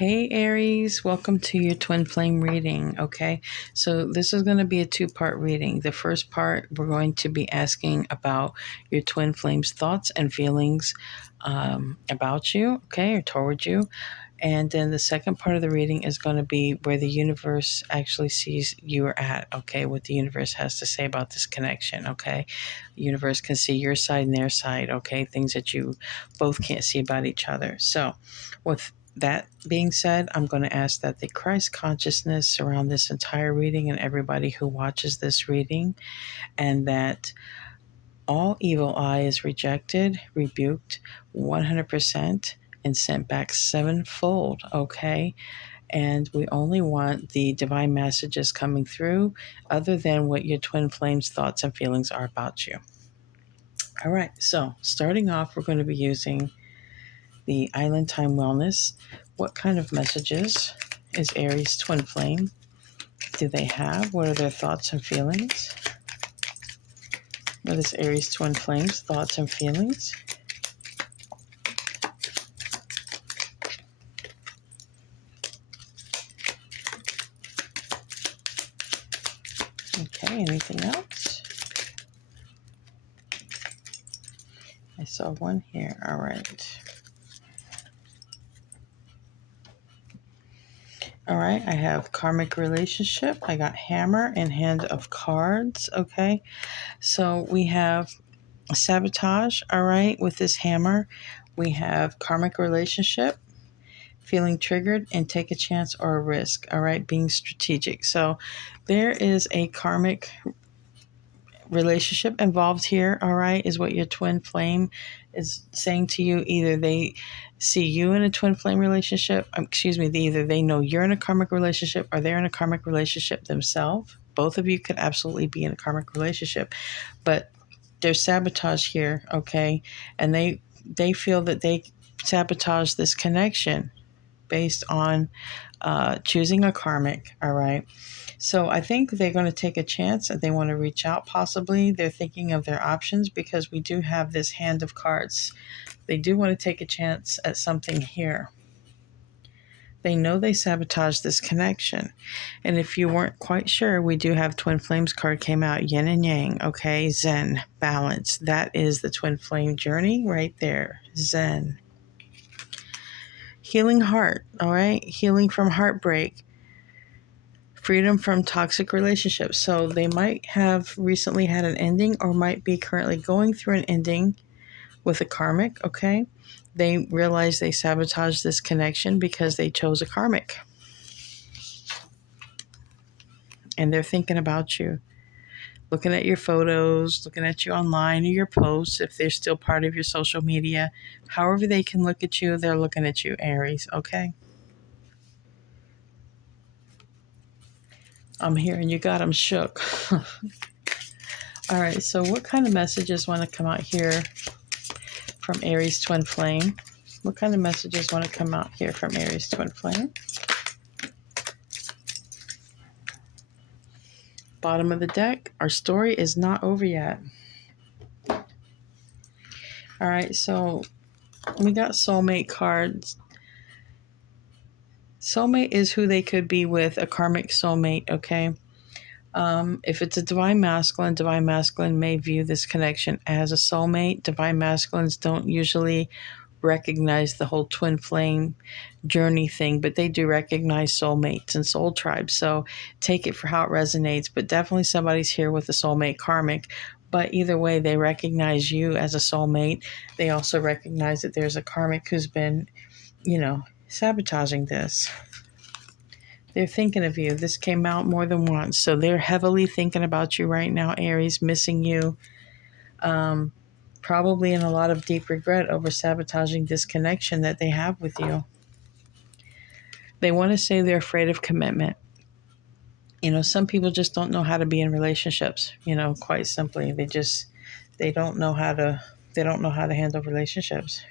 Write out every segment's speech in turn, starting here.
Hey Aries, welcome to your twin flame reading. Okay, so this is going to be a two-part reading. The first part, we're going to be asking about your twin flame's thoughts and feelings about you, okay, or toward you. And then the second part of the reading is going to be where the universe actually sees you are at, okay, what the universe has to say about this connection, okay. The universe can see your side and their side, okay, things that you both can't see about each other. So, with that being said, I'm going to ask that the Christ consciousness surround this entire reading and everybody who watches this reading, and that all evil eye is rejected, rebuked 100%, and sent back sevenfold, okay? And we only want the divine messages coming through, other than what your twin flames thoughts and feelings are about you. All right, so starting off, we're going to be using the Island Time Wellness. What kind of messages is Aries twin flame? Do they have? What are their thoughts and feelings? What is Aries twin flames thoughts and feelings? Okay, anything else? I saw one here. All right. All right, I have karmic relationship. I got hammer and hand of cards. Okay, so we have sabotage. All right, with this hammer, we have karmic relationship, feeling triggered, and take a chance or a risk. All right, being strategic. So there is a karmic relationship involved here, all right, is what your twin flame is saying to you. Either they see you in a twin flame relationship, either they know you're in a karmic relationship or they're in a karmic relationship themselves. Both of you could absolutely be in a karmic relationship, but there's sabotage here, okay? And they feel that they sabotage this connection based on choosing a karmic, all right? So I think they're going to take a chance and they want to reach out possibly. They're thinking of their options because we do have this hand of cards. They do want to take a chance at something here. They know they sabotaged this connection. And if you weren't quite sure, we do have Twin Flames card came out, yin and yang, okay? Zen, balance. That is the Twin Flame journey right there. Zen. Healing heart, all right? Healing from heartbreak. Freedom from toxic relationships. So they might have recently had an ending or might be currently going through an ending with a karmic, okay? They realize they sabotaged this connection because they chose a karmic. And they're thinking about you, looking at your photos, looking at you online or your posts, if they're still part of your social media. However they can look at you, they're looking at you, Aries, okay? I'm hearing you got them shook. All right, so what kind of messages want to come out here from Aries Twin Flame? What kind of messages want to come out here from Aries Twin Flame? Bottom of the deck, our story is not over yet. All right, so we got soulmate cards. Soulmate is who they could be with, a karmic soulmate, okay? If it's a divine masculine may view this connection as a soulmate. Divine masculines don't usually recognize the whole twin flame journey thing, but they do recognize soulmates and soul tribes. So take it for how it resonates, but definitely somebody's here with a soulmate karmic. But either way, they recognize you as a soulmate. They also recognize that there's a karmic who's been, sabotaging this. They're thinking of you. This came out more than once. So they're heavily thinking about you right now, Aries, missing you. Probably in a lot of deep regret over sabotaging this connection that they have with you. They want to say they're afraid of commitment. Some people just don't know how to be in relationships, quite simply. They don't know how to handle relationships.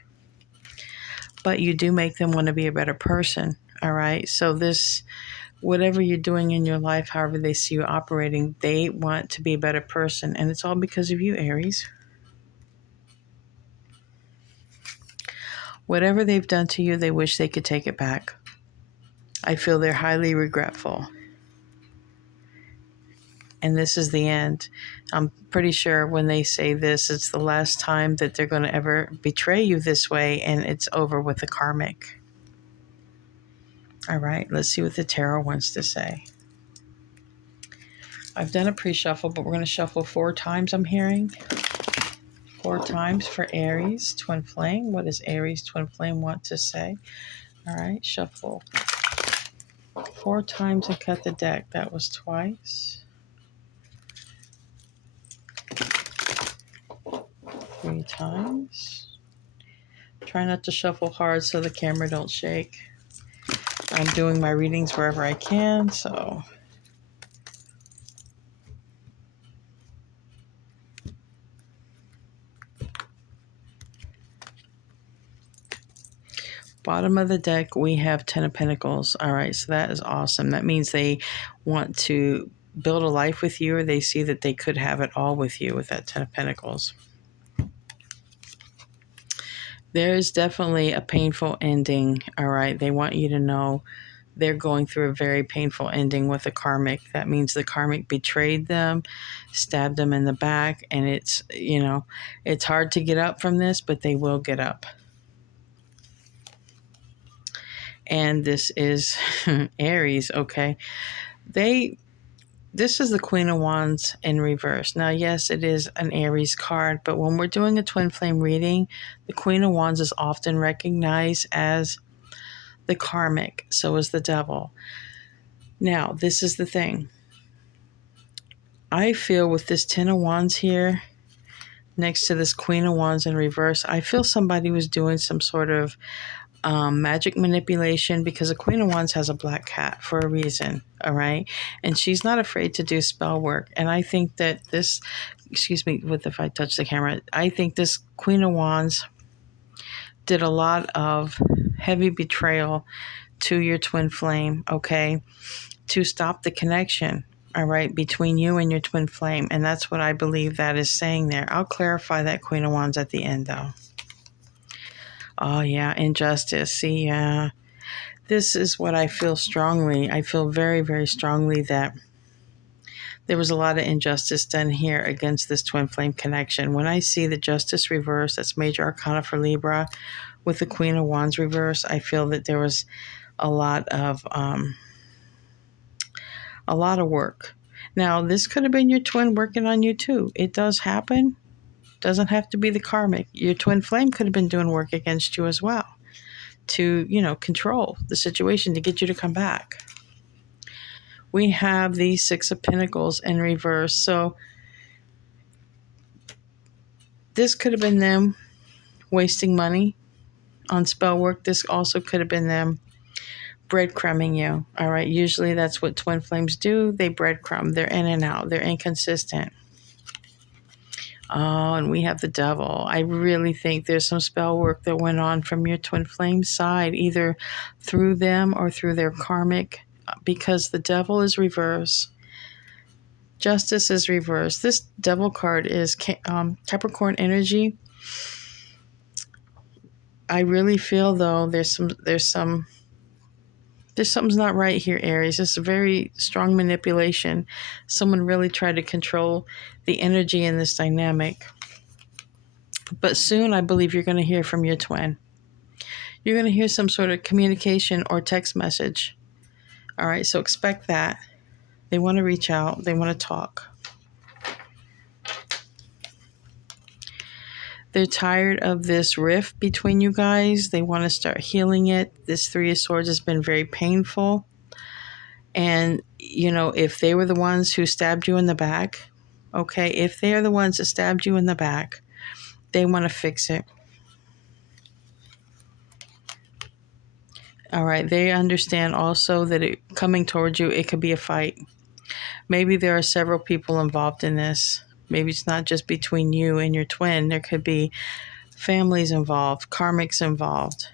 But you do make them want to be a better person, all right? So this, whatever you're doing in your life, however they see you operating, they want to be a better person. And it's all because of you, Aries. Whatever they've done to you, they wish they could take it back. I feel they're highly regretful. And this is the end. I'm pretty sure when they say this, it's the last time that they're going to ever betray you this way, and it's over with the karmic. All right, let's see what the tarot wants to say. I've done a pre-shuffle, but we're going to shuffle 4 times, I'm hearing. 4 times for Aries, twin flame. What does Aries, twin flame want to say? All right, shuffle 4 times and cut the deck. That was twice. 3 times. Try not to shuffle hard so the camera don't shake. I'm doing my readings wherever I can, so. Bottom of the deck, we have 10 of Pentacles. All right, so that is awesome. That means they want to build a life with you, or they see that they could have it all with you with that 10 of Pentacles. There is definitely a painful ending, all right? They want you to know they're going through a very painful ending with a karmic. That means the karmic betrayed them, stabbed them in the back, and it's, you know, it's hard to get up from this, but they will get up. And this is Aries, okay? This is the Queen of Wands in reverse. Now, yes, it is an Aries card, but when we're doing a twin flame reading, the Queen of Wands is often recognized as the karmic. So is the devil. Now, this is the thing. I feel with this 10 of Wands here, next to this Queen of Wands in reverse, I feel somebody was doing some sort of magic manipulation, because a Queen of Wands has a black cat for a reason, all right? And she's not afraid to do spell work. And I think that this, excuse me, if I touch the camera, I think this Queen of Wands did a lot of heavy betrayal to your twin flame, okay, to stop the connection, all right, between you and your twin flame. And that's what I believe that is saying there. I'll clarify that Queen of Wands at the end, though. Oh, yeah, injustice. See, this is what I feel strongly. I feel very, very strongly that there was a lot of injustice done here against this twin flame connection. When I see the Justice reverse, that's Major Arcana for Libra, with the Queen of Wands reverse, I feel that there was a lot of work. Now, this could have been your twin working on you too. It does happen. Doesn't have to be the karmic. Your twin flame could have been doing work against you as well, to, you know, control the situation, to get you to come back. We have the 6 of Pentacles in reverse. So this could have been them wasting money on spell work. This also could have been them breadcrumbing you. All right. Usually that's what twin flames do. They breadcrumb. They're in and out. They're inconsistent. Oh, and we have the devil. I really think there's some spell work that went on from your twin flame side, either through them or through their karmic, because the devil is reverse. Justice is reverse. This devil card is Capricorn energy. I really feel, though, there's something's not right here, Aries. It's a very strong manipulation. Someone really tried to control the energy in this dynamic. But soon, I believe you're going to hear from your twin. You're going to hear some sort of communication or text message. All right, so expect that. They want to reach out. They want to talk. They're tired of this rift between you guys. They want to start healing it. This 3 of Swords has been very painful. And, you know, if they were the ones who stabbed you in the back, okay, if they are the ones that stabbed you in the back, they want to fix it. All right, they understand also that coming towards you, it could be a fight. Maybe there are several people involved in this. Maybe it's not just between you and your twin. There could be families involved, karmics involved.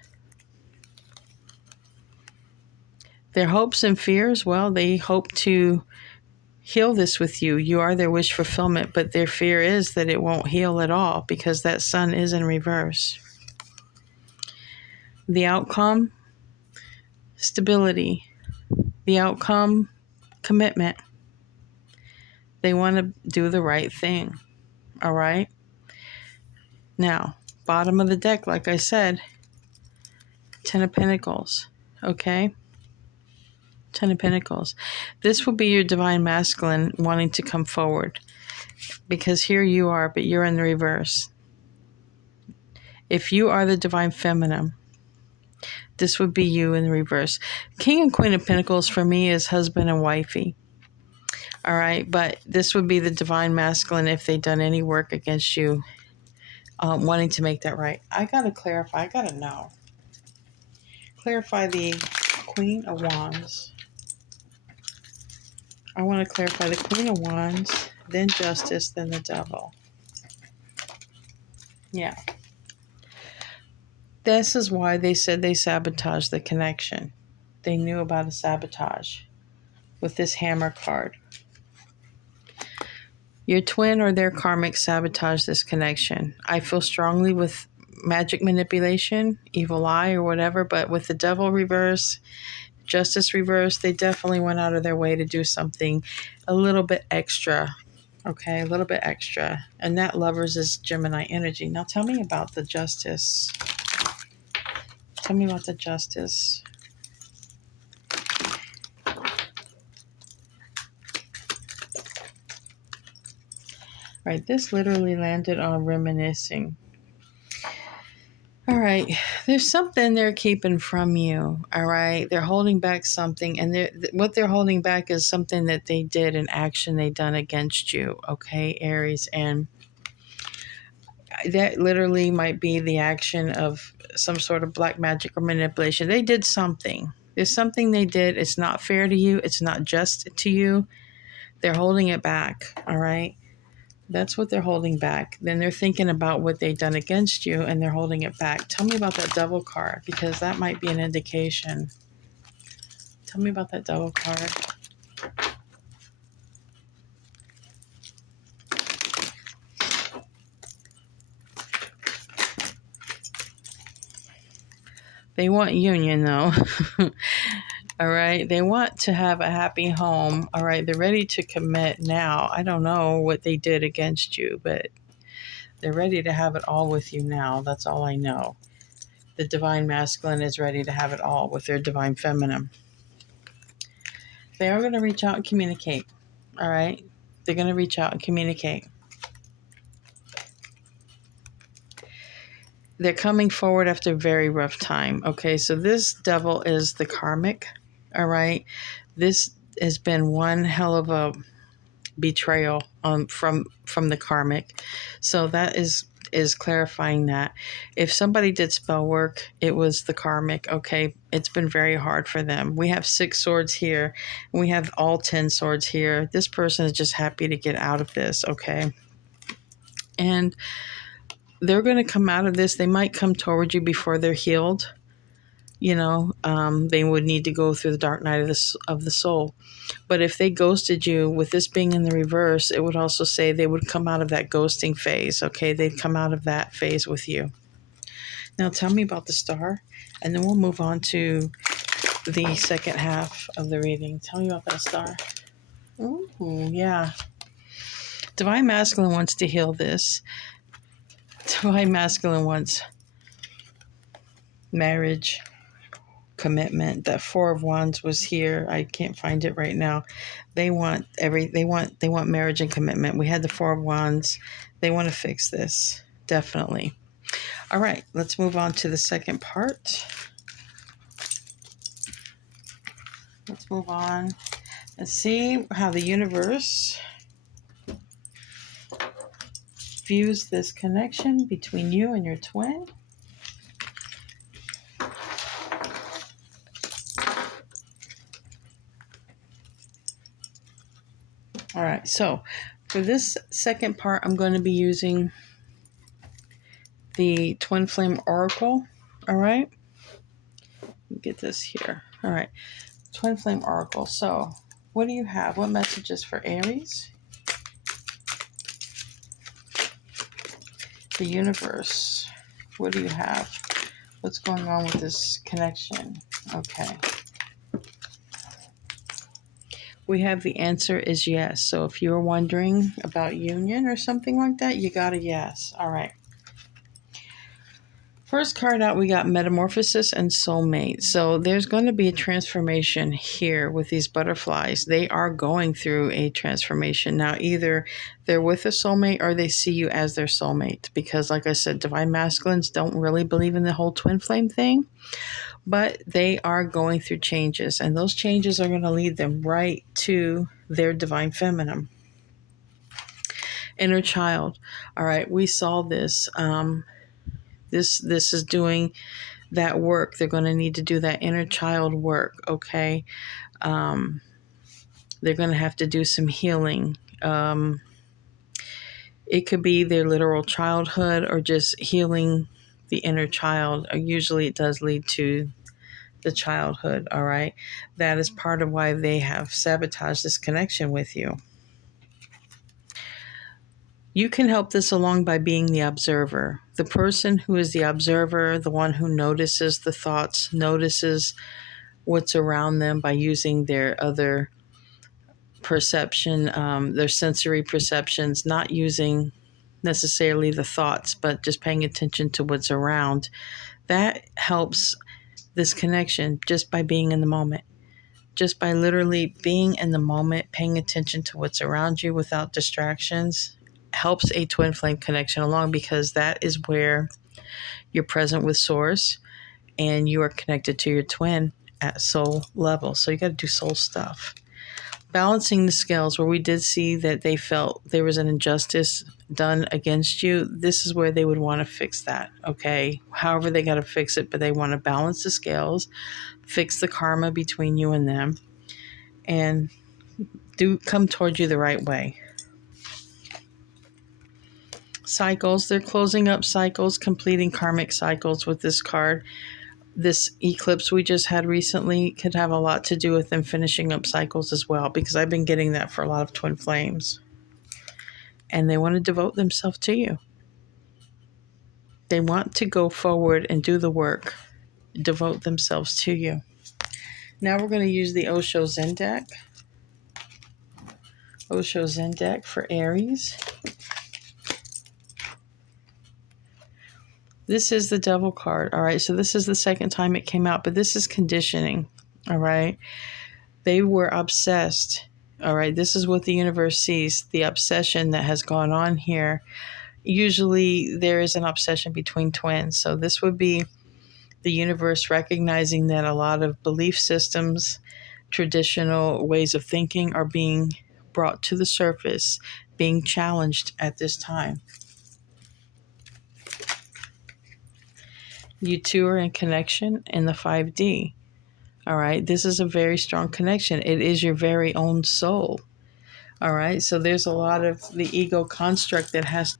Their hopes and fears, well, they hope to heal this with you. You are their wish fulfillment, but their fear is that it won't heal at all because that sun is in reverse. The outcome, stability. the outcome, commitment. They want to do the right thing. All right. Now, bottom of the deck, like I said, 10 of Pentacles. Okay. 10 of Pentacles. This will be your divine masculine wanting to come forward. Because here you are, but you're in the reverse. If you are the divine feminine, this would be you in the reverse. King and Queen of Pentacles for me is husband and wifey. All right, but this would be the divine masculine if they've done any work against you, wanting to make that right. I got to clarify. I got to know. Clarify the Queen of Wands. I want to clarify the Queen of Wands, then Justice, then the Devil. Yeah. This is why they said they sabotaged the connection. They knew about a sabotage with this Hammer card. Your twin or their karmic sabotaged this connection. I feel strongly with magic manipulation, evil eye or whatever, but with the Devil reverse, Justice reverse, they definitely went out of their way to do something a little bit extra. Okay, a little bit extra. And that Lovers is Gemini energy. Now tell me about the Justice. Tell me about the Justice. Right, this literally landed on reminiscing. All right, there's something they're keeping from you. All right, they're holding back something, and what they're holding back is something that they did, an action they done against you. Okay, Aries, and that literally might be the action of some sort of black magic or manipulation. They did something. There's something they did. It's not fair to you. It's not just to you. They're holding it back. All right. That's what they're holding back. Then they're thinking about what they've done against you and they're holding it back. Tell me about that Devil card because that might be an indication. Tell me about that Devil card. They want union though. All right. They want to have a happy home. All right. They're ready to commit now. I don't know what they did against you, but they're ready to have it all with you now. That's all I know. The divine masculine is ready to have it all with their divine feminine. They are going to reach out and communicate. All right. They're going to reach out and communicate. They're coming forward after a very rough time. Okay. So this Devil is the karmic. All right. This has been one hell of a betrayal from the karmic. So that is clarifying that. If somebody did spell work, it was the karmic. Okay. It's been very hard for them. We have 6 swords here. And we have all 10 swords here. This person is just happy to get out of this. Okay. And they're going to come out of this. They might come toward you before they're healed. You know, they would need to go through the dark night of the soul. But if they ghosted you, with this being in the reverse, it would also say they would come out of that ghosting phase. Okay, they'd come out of that phase with you. Now tell me about the star, and then we'll move on to the second half of the reading. Tell me about that star. Ooh, yeah. Divine Masculine wants to heal this. Divine Masculine wants marriage, commitment. That 4 of Wands was here. I can't find it right now. They want marriage and commitment. We had the 4 of Wands. They want to fix this. Definitely. All right, let's move on to the second part. Let's move on and see how the universe views this connection between you and your twin. All right, so for this second part, I'm going to be using the Twin Flame Oracle. All right, get this here. All right, Twin Flame Oracle. So what do you have? What messages for Aries? The universe. What do you have? What's going on with this connection? Okay. We have the answer is yes. So if you're wondering about union or something like that, you got a yes. All right. First card out, we got Metamorphosis and Soulmate. So there's going to be a transformation here with these butterflies. They are going through a transformation. Now, either they're with a soulmate or they see you as their soulmate. Because, like I said, divine masculines don't really believe in the whole twin flame thing, but they are going through changes. And those changes are going to lead them right to their divine feminine. Inner child. All right, we saw this. This is doing that work. They're going to need to do that inner child work, okay? They're going to have to do some healing. It could be their literal childhood or just healing the inner child. Usually it does lead to the childhood, all right? That is part of why they have sabotaged this connection with you. You can help this along by being the observer. The person who is the observer, the one who notices the thoughts, notices what's around them by using their other perception, their sensory perceptions, not using necessarily the thoughts, but just paying attention to what's around. That helps this connection just by being in the moment. Just by literally being in the moment, paying attention to what's around you without distractions, helps a twin flame connection along, because that is where you're present with source and you are connected to your twin at soul level. So you got to do soul stuff. Balancing the scales, where we did see that they felt there was an injustice done against you. This is where they would want to fix that, okay? However they got to fix it, but they want to balance the scales, fix the karma between you and them, and do come toward you the right way. Cycles, they're closing up cycles, completing karmic cycles with this card. This eclipse we just had recently could have a lot to do with them finishing up cycles as well, because I've been getting that for a lot of twin flames. And they want to devote themselves to you. They want to go forward and do the work, devote themselves to you. Now we're going to use the Osho Zen deck. Osho Zen deck for Aries. This is the Devil card, all right? So this is the second time it came out, but this is conditioning, all right? They were obsessed, all right? This is what the universe sees, the obsession that has gone on here. Usually there is an obsession between twins, so this would be the universe recognizing that a lot of belief systems, traditional ways of thinking are being brought to the surface, being challenged at this time. You two are in connection in the 5D. All right. This is a very strong connection. It is your very own soul. All right. So there's a lot of the ego construct that has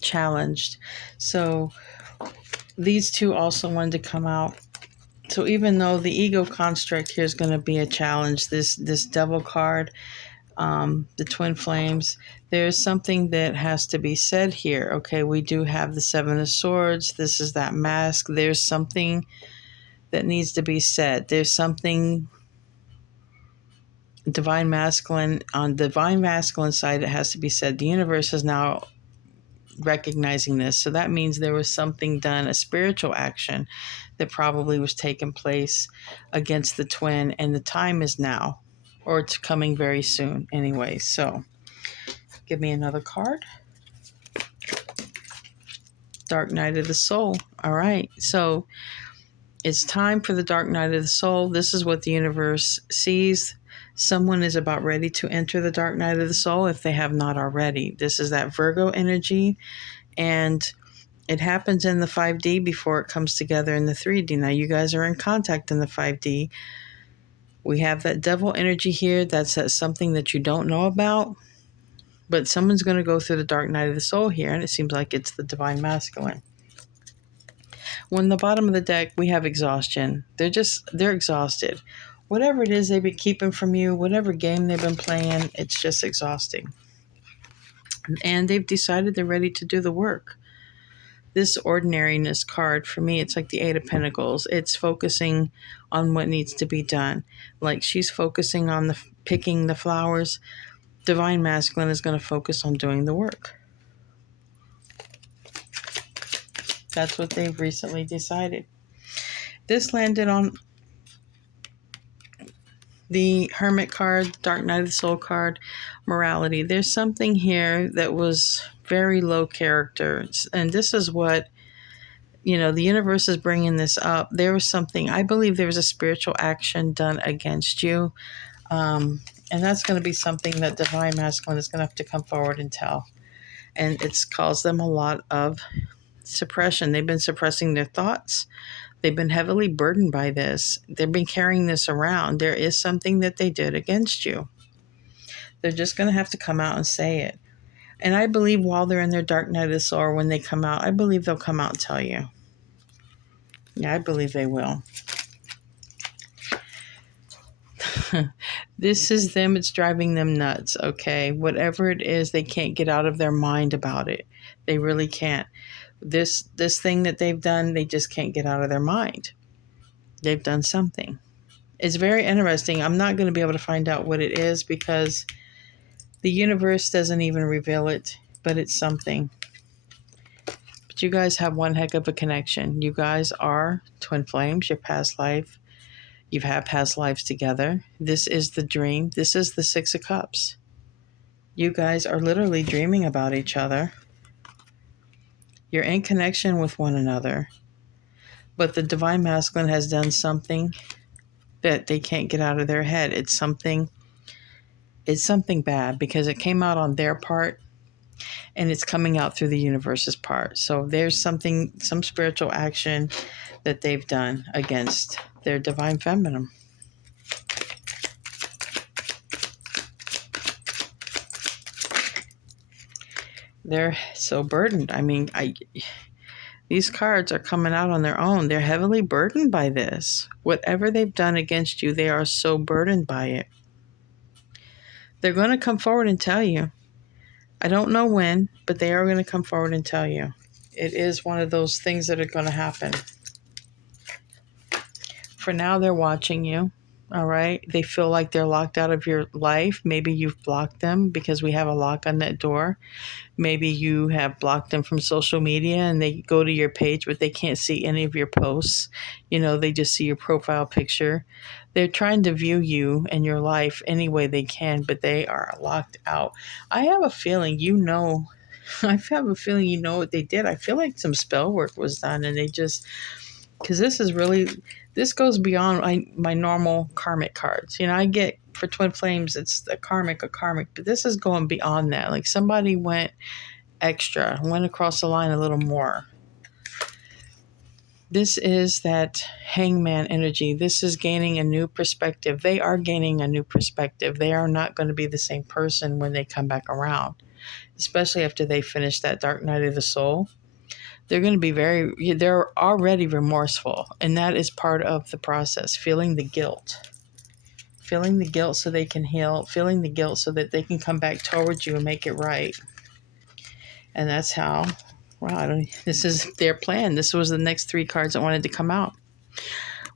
challenged. So these two also wanted to come out. So even though the ego construct here is going to be a challenge, this Devil card, the twin flames, there's something that has to be said here. Okay, we do have the Seven of Swords. This is that mask. There's something that needs to be said. There's something divine masculine, on the divine masculine side, it has to be said. The universe is now recognizing this. So that means there was something done, a spiritual action that probably was taking place against the twin, and the time is now, or it's coming very soon anyway. So give me another card. Dark Night of the Soul. All right. So it's time for the Dark Night of the Soul. This is what the universe sees. Someone is about ready to enter the Dark Night of the Soul if they have not already. This is that Virgo energy, and it happens in the 5D before it comes together in the 3D. Now you guys are in contact in the 5D. We have that Devil energy here. That's something that you don't know about, but someone's going to go through the Dark Night of the Soul here, and it seems like it's the Divine Masculine. When the bottom of the deck, we have exhaustion. They're exhausted. Whatever it is they've been keeping from you, whatever game they've been playing, it's just exhausting. And they've decided they're ready to do the work. This ordinariness card, for me, it's like the Eight of Pentacles. It's focusing on what needs to be done. Like she's focusing on the picking the flowers. Divine Masculine is going to focus on doing the work. That's what they've recently decided. This landed on the Hermit card, Dark Night of the Soul card, morality. There's something here that was very low character. And this is what, the universe is bringing this up. There was something, I believe there was a spiritual action done against you. And that's going to be something that Divine Masculine is going to have to come forward and tell. And it's caused them a lot of suppression. They've been suppressing their thoughts. They've been heavily burdened by this. They've been carrying this around. There is something that they did against you. They're just going to have to come out and say it. And I believe while they're in their dark night of the soul, or when they come out, I believe they'll come out and tell you. Yeah, I believe they will. This is them. It's driving them nuts, okay? Whatever it is, they can't get out of their mind about it. They really can't. This thing that they've done, they just can't get out of their mind. They've done something. It's very interesting. I'm not going to be able to find out what it is because the universe doesn't even reveal it, but it's something. But you guys have one heck of a connection. You guys are twin flames, your past life. You've had past lives together. This is the dream. This is the Six of Cups. You guys are literally dreaming about each other. You're in connection with one another. But the Divine Masculine has done something that they can't get out of their head. It's something bad because it came out on their part and it's coming out through the universe's part. So there's some spiritual action that they've done against their Divine Feminine. They're so burdened. I mean, these cards are coming out on their own. They're heavily burdened by this. Whatever they've done against you, they are so burdened by it. They're going to come forward and tell you. I don't know when, but they are going to come forward and tell you. It is one of those things that are going to happen. For now, they're watching you. All right. They feel like they're locked out of your life. Maybe you've blocked them because we have a lock on that door. Maybe you have blocked them from social media and they go to your page, but they can't see any of your posts. They just see your profile picture. They're trying to view you and your life any way they can, but they are locked out. I have a feeling I have a feeling you know what they did. I feel like some spell work was done and they just, because this goes beyond my normal karmic cards. I get for twin flames, it's a karmic, but this is going beyond that. Like somebody went across the line a little more. This is that hangman energy. This is gaining a new perspective. They are gaining a new perspective. They are not going to be the same person when they come back around, especially after they finish that dark night of the soul. They're going to be they're already remorseful. And that is part of the process, feeling the guilt so they can heal, feeling the guilt so that they can come back towards you and make it right. And that's how, this is their plan. This was the next three cards that wanted to come out.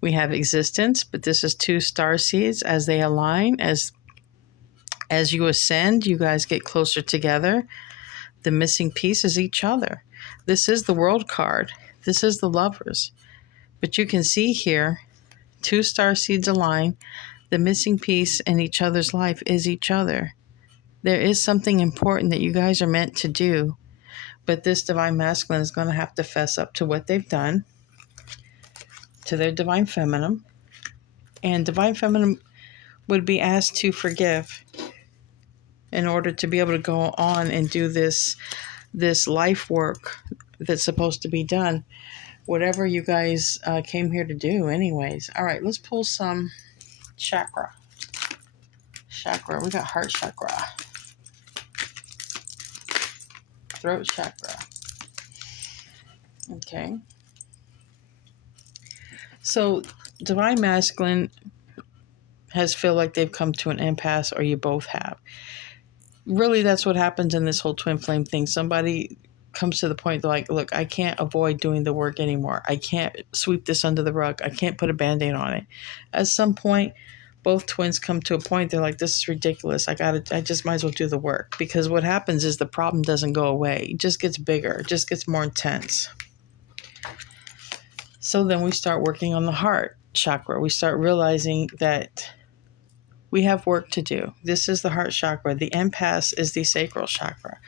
We have existence, but this is 2 star seeds as they align, as you ascend, you guys get closer together. The missing piece is each other. This is the World card. This is the Lovers. But you can see here, 2 star seeds align. The missing piece in each other's life is each other. There is something important that you guys are meant to do. But this Divine Masculine is going to have to fess up to what they've done, to their Divine Feminine. And Divine Feminine would be asked to forgive in order to be able to go on and do this life work that's supposed to be done. Whatever you guys came here to do anyways. All right, let's pull some chakra. We got heart chakra. Throat chakra. Okay. So Divine Masculine has feel like they've come to an impasse, or you both have. Really, that's what happens in this whole twin flame thing. Somebody comes to the point they're like, look, I can't avoid doing the work anymore. I can't sweep this under the rug. I can't put a band-aid on it. At some point, both twins come to a point they're like, this is ridiculous. I just might as well do the work. Because what happens is the problem doesn't go away. It just gets bigger. It just gets more intense. So then we start working on the heart chakra. We start realizing that we have work to do. This is the heart chakra. The empath is the sacral chakra.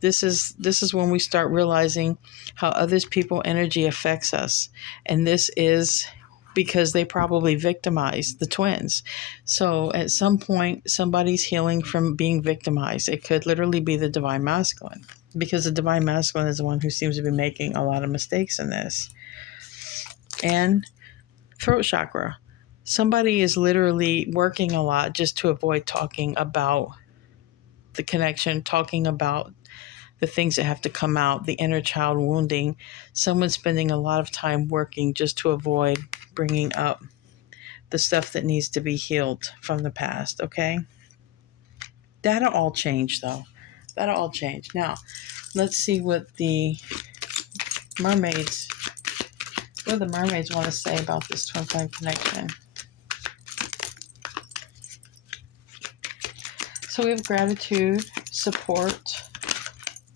This is when we start realizing how others people's energy affects us. And this is because they probably victimized the twins. So at some point, somebody's healing from being victimized. It could literally be the divine masculine, because the divine masculine is the one who seems to be making a lot of mistakes in this. And throat chakra. Somebody is literally working a lot just to avoid talking about the connection, talking about the things that have to come out, the inner child wounding. Someone's spending a lot of time working just to avoid bringing up the stuff that needs to be healed from the past, okay? That'll all change, though. That'll all change. Now, let's see what the mermaids want to say about this twin flame connection. So we have gratitude, support,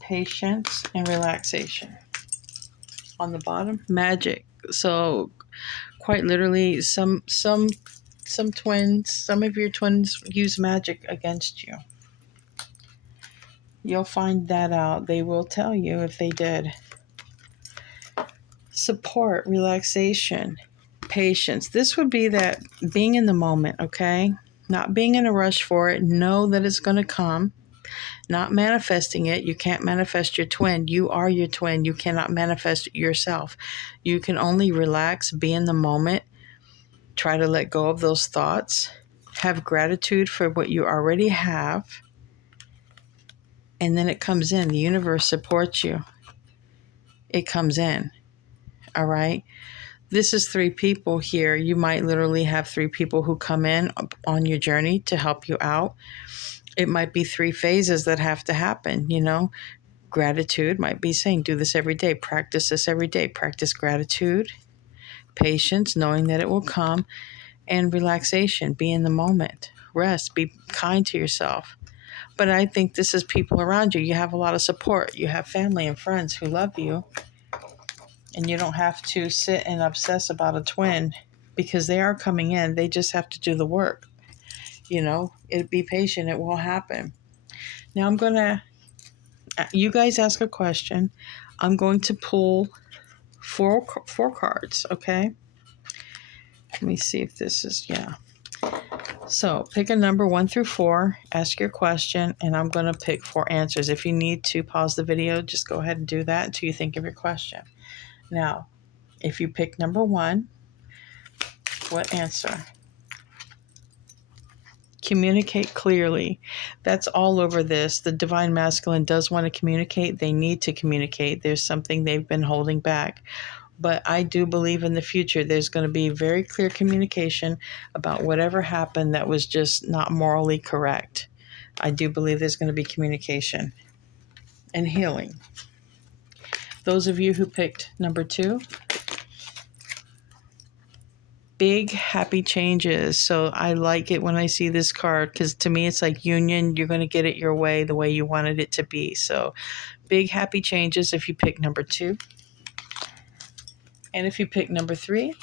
patience, and relaxation. On the bottom, magic. So quite literally, some of your twins use magic against you. You'll find that out. They will tell you if they did. Support, relaxation, patience. This would be that being in the moment, okay? Not being in a rush for it. Know that it's going to come. Not manifesting it. You can't manifest your twin. You are your twin. You cannot manifest yourself. You can only relax, be in the moment, try to let go of those thoughts, have gratitude for what you already have, and then it comes in. The universe supports you. It comes in. All right? This is 3 people here. You might literally have 3 people who come in on your journey to help you out. It might be 3 phases that have to happen, you know. Gratitude might be saying, do this every day. Practice this every day. Practice gratitude, patience, knowing that it will come, and relaxation. Be in the moment. Rest. Be kind to yourself. But I think this is people around you. You have a lot of support. You have family and friends who love you. And you don't have to sit and obsess about a twin, because they are coming in. They just have to do the work. You know, be patient. It will happen. Now you guys ask a question. I'm going to pull four cards, okay? Let me see if this is, yeah. So pick a number 1 through 4, ask your question, and I'm going to pick 4 answers. If you need to pause the video, just go ahead and do that until you think of your question. Now, if you pick number 1, what answer? Communicate clearly. That's all over this. The divine masculine does want to communicate. They need to communicate. There's something they've been holding back. But I do believe in the future there's going to be very clear communication about whatever happened that was just not morally correct. I do believe there's going to be communication and healing. Those of you who picked number 2, big happy changes. So I like it when I see this card, because to me it's like union. You're going to get it your way, the way you wanted it to be. So big happy changes if you pick number 2. And if you pick number 3,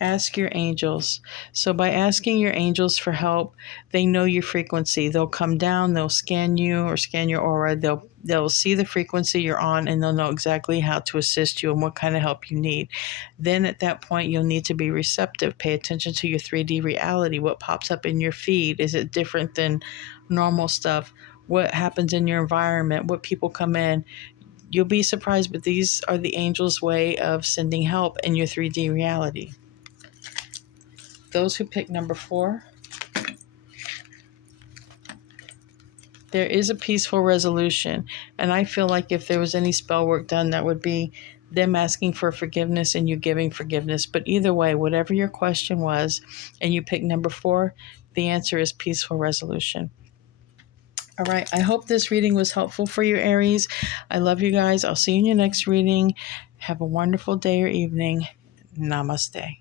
ask your angels. So by asking your angels for help, they know your frequency. They'll come down, they'll scan you or scan your aura. They'll see the frequency you're on, and they'll know exactly how to assist you and what kind of help you need. Then at that point, you'll need to be receptive. Pay attention to your 3D reality. What pops up in your feed? Is it different than normal stuff? What happens in your environment? What people come in? You'll be surprised, but these are the angels' way of sending help in your 3D reality. Those who pick number 4, there is a peaceful resolution. And I feel like if there was any spell work done, that would be them asking for forgiveness and you giving forgiveness. But either way, whatever your question was, and you pick number 4, the answer is peaceful resolution. All right. I hope this reading was helpful for you, Aries. I love you guys. I'll see you in your next reading. Have a wonderful day or evening. Namaste.